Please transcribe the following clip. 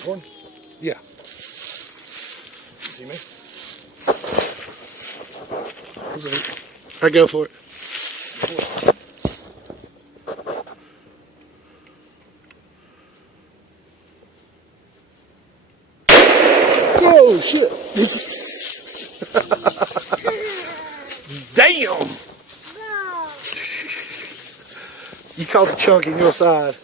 Recording? Yeah. You see me? I go for it. Oh shit! Damn! You caught the chunk in your side.